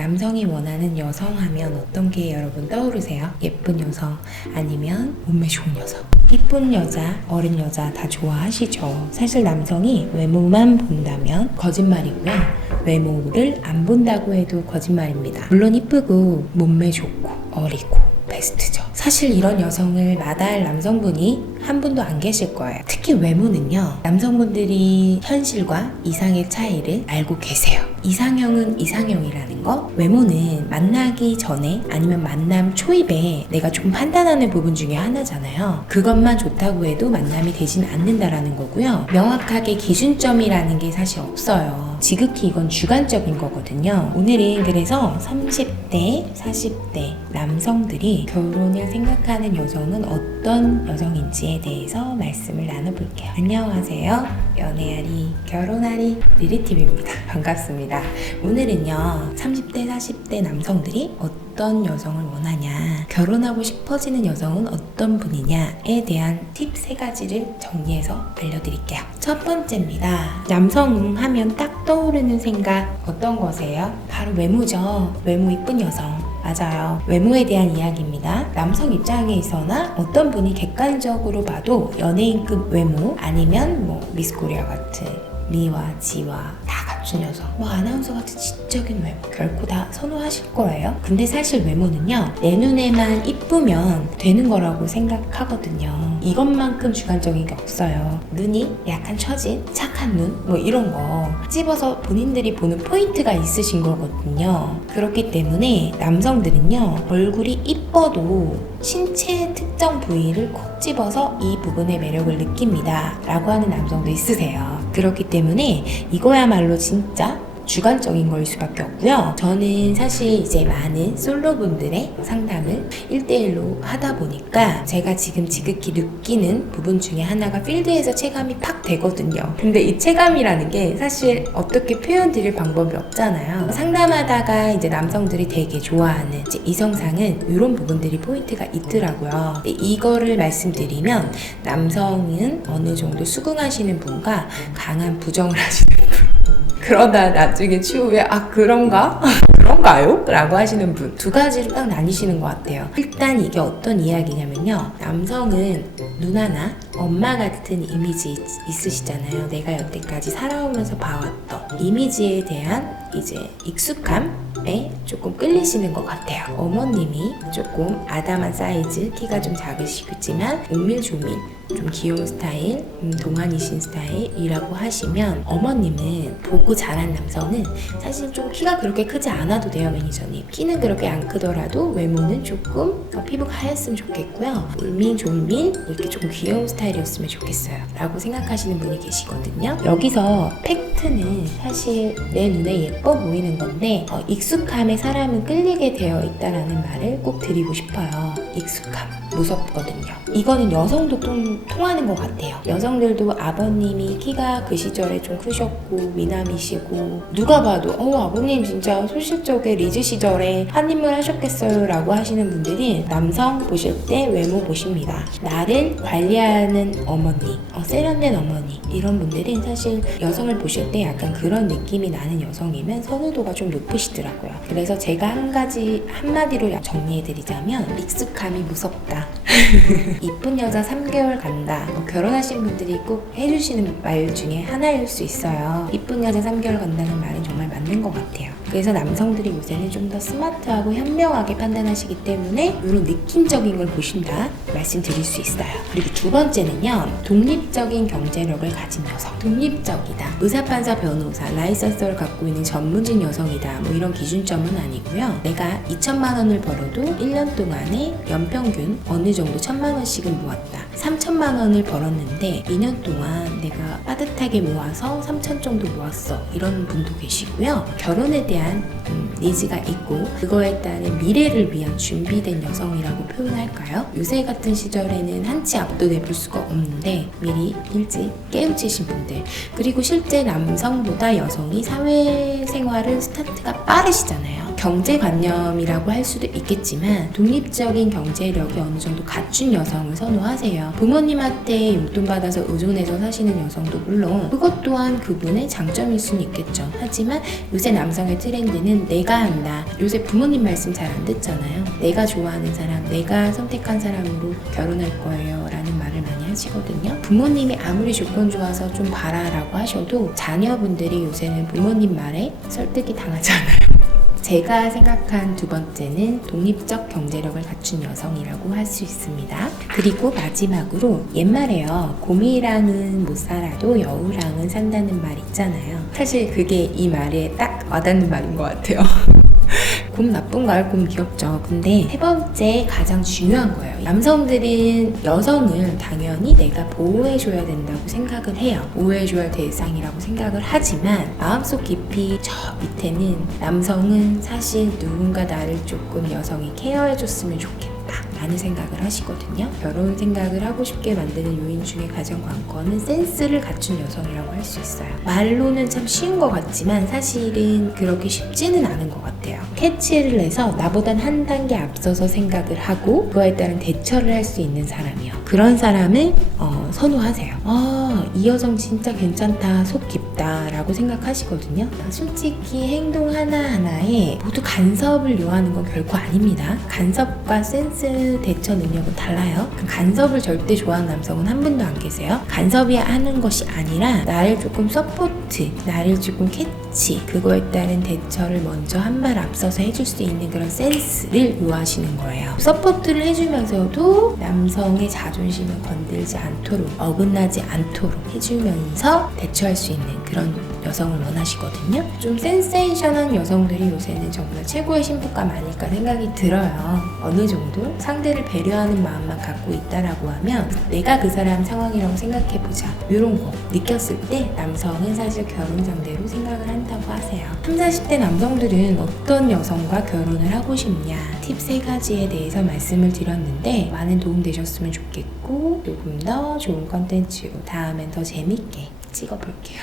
남성이 원하는 여성 하면 어떤 게 여러분 떠오르세요? 예쁜 여성 아니면 몸매 좋은 여성? 이쁜 여자, 어린 여자 다 좋아하시죠. 사실 남성이 외모만 본다면 거짓말이고요. 외모를 안 본다고 해도 거짓말입니다. 물론 이쁘고 몸매 좋고 어리고 베스트죠. 사실 이런 여성을 마다할 남성분이 한 분도 안 계실 거예요. 특히 외모는요, 남성분들이 현실과 이상의 차이를 알고 계세요. 이상형은 이상형이라는 거, 외모는 만나기 전에 아니면 만남 초입에 내가 조금 판단하는 부분 중에 하나잖아요. 그것만 좋다고 해도 만남이 되진 않는다라는 거고요. 명확하게 기준점이라는 게 사실 없어요. 지극히 이건 주관적인 거거든요. 오늘은 그래서 30대, 40대 남성들이 결혼을 생각하는 여성은 어떤 여성인지에 대해서 말씀을 나눠볼게요. 안녕하세요. 연애아리, 결혼아리 리리팀입니다. 반갑습니다. 오늘은요, 30대, 40대 남성들이 어떤 여성을 원하냐, 결혼하고 싶어지는 여성은 어떤 분이냐에 대한 팁 3가지를 정리해서 알려드릴게요. 첫 번째입니다. 남성 하면 딱 떠오르는 생각 어떤 거세요? 바로 외모죠. 외모 이쁜 여성. 맞아요. 외모에 대한 이야기입니다. 남성 입장에서나 어떤 분이 객관적으로 봐도 연예인급 외모 아니면 미스 코리아 같은 미와 지와 다 갖춘 여성, 아나운서 같은 지적인 외모 결코 다 선호하실 거예요. 근데 사실 외모는요, 내 눈에만 이쁘면 되는 거라고 생각하거든요. 이것만큼 주관적인 게 없어요. 눈이 약간 처진 착한 눈 이런 거 찝어서 본인들이 보는 포인트가 있으신 거거든요. 그렇기 때문에 남성들은요, 얼굴이 이뻐도 신체 특정 부위를 콕 집어서 이 부분의 매력을 느낍니다 라고 하는 남성도 있으세요. 그렇기 때문에 이거야말로 진짜 주관적인 거일 수밖에 없고요. 저는 사실 이제 많은 솔로분들의 상담을 1대1로 하다 보니까 제가 지금 지극히 느끼는 부분 중에 하나가 필드에서 체감이 팍 되거든요. 근데 이 체감이라는 게 사실 어떻게 표현드릴 방법이 없잖아요. 상담하다가 이제 남성들이 되게 좋아하는 이제 이성상은 이런 부분들이 포인트가 있더라고요. 근데 이거를 말씀드리면 남성은 어느 정도 수긍하시는 분과 강한 부정을 하시는 분, 그러다 나중에 추후에 그런가? 그런가요? 라고 하시는 분, 2가지로 딱 나뉘시는 것 같아요. 일단 이게 어떤 이야기냐면요, 남성은 누나나 엄마 같은 이미지 있으시잖아요. 내가 여태까지 살아오면서 봐왔던 이미지에 대한 이제 익숙함에 조금 끌리시는 것 같아요. 어머님이 조금 아담한 사이즈, 키가 좀 작으시겠지만 오밀조밀 좀 귀여운 스타일, 동안이신 스타일이라고 하시면, 어머님은 보고 자란 남성은 사실 좀 키가 그렇게 크지 않아도 돼요. 매니저님, 키는 그렇게 안 크더라도 외모는 조금 피부가 하였으면 좋겠고요, 울민졸민 이렇게 조금 귀여운 스타일이었으면 좋겠어요 라고 생각하시는 분이 계시거든요. 여기서 팩트는 사실 내 눈에 예뻐 보이는 건데, 익숙함에 사람은 끌리게 되어 있다라는 말을 꼭 드리고 싶어요. 익숙함 무섭거든요. 이거는 여성도 좀 통하는 것 같아요. 여성들도 아버님이 키가 그 시절에 좀 크셨고 미남이시고 누가 봐도 아버님 진짜 소실적에 리즈 시절에 한인물 하셨겠어요 라고 하시는 분들이 남성 보실 때 외모 보십니다. 나를 관리하는 어머니, 세련된 어머니, 이런 분들은 사실 여성을 보실 때 약간 그런 느낌이 나는 여성이면 선호도가 좀 높으시더라고요. 그래서 제가 한마디로 정리해드리자면 익숙함이 무섭다. 이쁜 여자 3개월 간다. 결혼하신 분들이 꼭 해주시는 말 중에 하나일 수 있어요. 이쁜 여자 3개월 간다는 말은 정말 맞는 것 같아요. 그래서 남성들이 요새는 좀 더 스마트하고 현명하게 판단하시기 때문에 이런 느낌적인 걸 보신다 말씀드릴 수 있어요. 그리고 2번째는요, 독립적인 경제력을 가진 여성. 독립적이다, 의사판사 변호사 라이선스를 갖고 있는 전문직 여성이다, 이런 기준점은 아니고요. 내가 2천만 원을 벌어도 1년 동안에 연평균 어느 정도 1,000만 원씩은 모았다. 3천만 원을 벌었는데 2년 동안 내가 빠듯하게 모아서 3천 정도 모았어, 이런 분도 계시고요. 결혼에 대한 니즈가 있고 그거에 따른 미래를 위한 준비된 여성이라고 표현할까요? 요새 같은 시절에는 한치 앞도 내볼 수가 없는데 미리 일찍 깨우치신 분들, 그리고 실제 남성보다 여성이 사회생활을 스타트가 빠르시잖아요. 경제관념이라고 할 수도 있겠지만 독립적인 경제력이 어느 정도 갖춘 여성을 선호하세요. 부모님한테 용돈 받아서 의존해서 사시는 여성도 물론 그것 또한 그분의 장점일 수는 있겠죠. 하지만 요새 남성의 트렌드는 내가 한다. 요새 부모님 말씀 잘 안 듣잖아요. 내가 좋아하는 사람, 내가 선택한 사람으로 결혼할 거예요 라는 말을 많이 하시거든요. 부모님이 아무리 조건 좋아서 좀 봐라라고 하셔도 자녀분들이 요새는 부모님 말에 설득이 당하지 않아요. 제가 생각한 두 번째는 독립적 경제력을 갖춘 여성이라고 할 수 있습니다. 그리고 마지막으로 옛말에요. 곰이랑은 못 살아도 여우랑은 산다는 말 있잖아요. 사실 그게 이 말에 딱 와닿는 말인 것 같아요. 곰 나쁜가요? 곰 귀엽죠. 근데 세 번째 가장 중요한 거예요. 남성들은 여성을 당연히 내가 보호해줘야 된다고 생각을 해요. 보호해줘야 할 대상이라고 생각을 하지만 마음속 깊이 저 밑에는 남성은 사실 누군가 나를 조금 여성이 케어해줬으면 좋겠다 라는 생각을 하시거든요. 결혼 생각을 하고 싶게 만드는 요인 중에 가장 관건은 센스를 갖춘 여성이라고 할 수 있어요. 말로는 참 쉬운 것 같지만 사실은 그렇게 쉽지는 않은 것 같아요. 캐치를 해서 나보단 한 단계 앞서서 생각을 하고 그거에 따른 대처를 할 수 있는 사람이요. 그런 사람을 선호하세요. 이 여성 진짜 괜찮다, 속 깊다 라고 생각하시거든요. 솔직히 행동 하나하나에 모두 간섭을 요하는 건 결코 아닙니다. 간섭과 센스 대처 능력은 달라요. 간섭을 절대 좋아하는 남성은 한 분도 안 계세요. 간섭이 하는 것이 아니라 나를 조금 서포트, 나를 조금 캐치, 그거에 따른 대처를 먼저 한 발 앞서서 해줄 수 있는 그런 센스를 요하시는 거예요. 서포트를 해주면서도 남성의 자존심을 건들지 않도록, 어긋나지 않도록 해주면서 대처할 수 있는 그런 여성을 원하시거든요. 좀 센세이션한 여성들이 요새는 정말 최고의 신부감 아닐까 생각이 들어요. 어느 정도 상대를 배려하는 마음만 갖고 있다라고 하면 내가 그 사람 상황이라고 생각해보자, 이런 거 느꼈을 때 남성은 사실 결혼 상대로 생각을 한다고 하세요. 30, 40대 남성들은 어떤 여성과 결혼을 하고 싶냐, 팁 3가지에 대해서 말씀을 드렸는데 많은 도움 되셨으면 좋겠고 조금 더 좋은 컨텐츠로 다음엔 더 재밌게 찍어볼게요.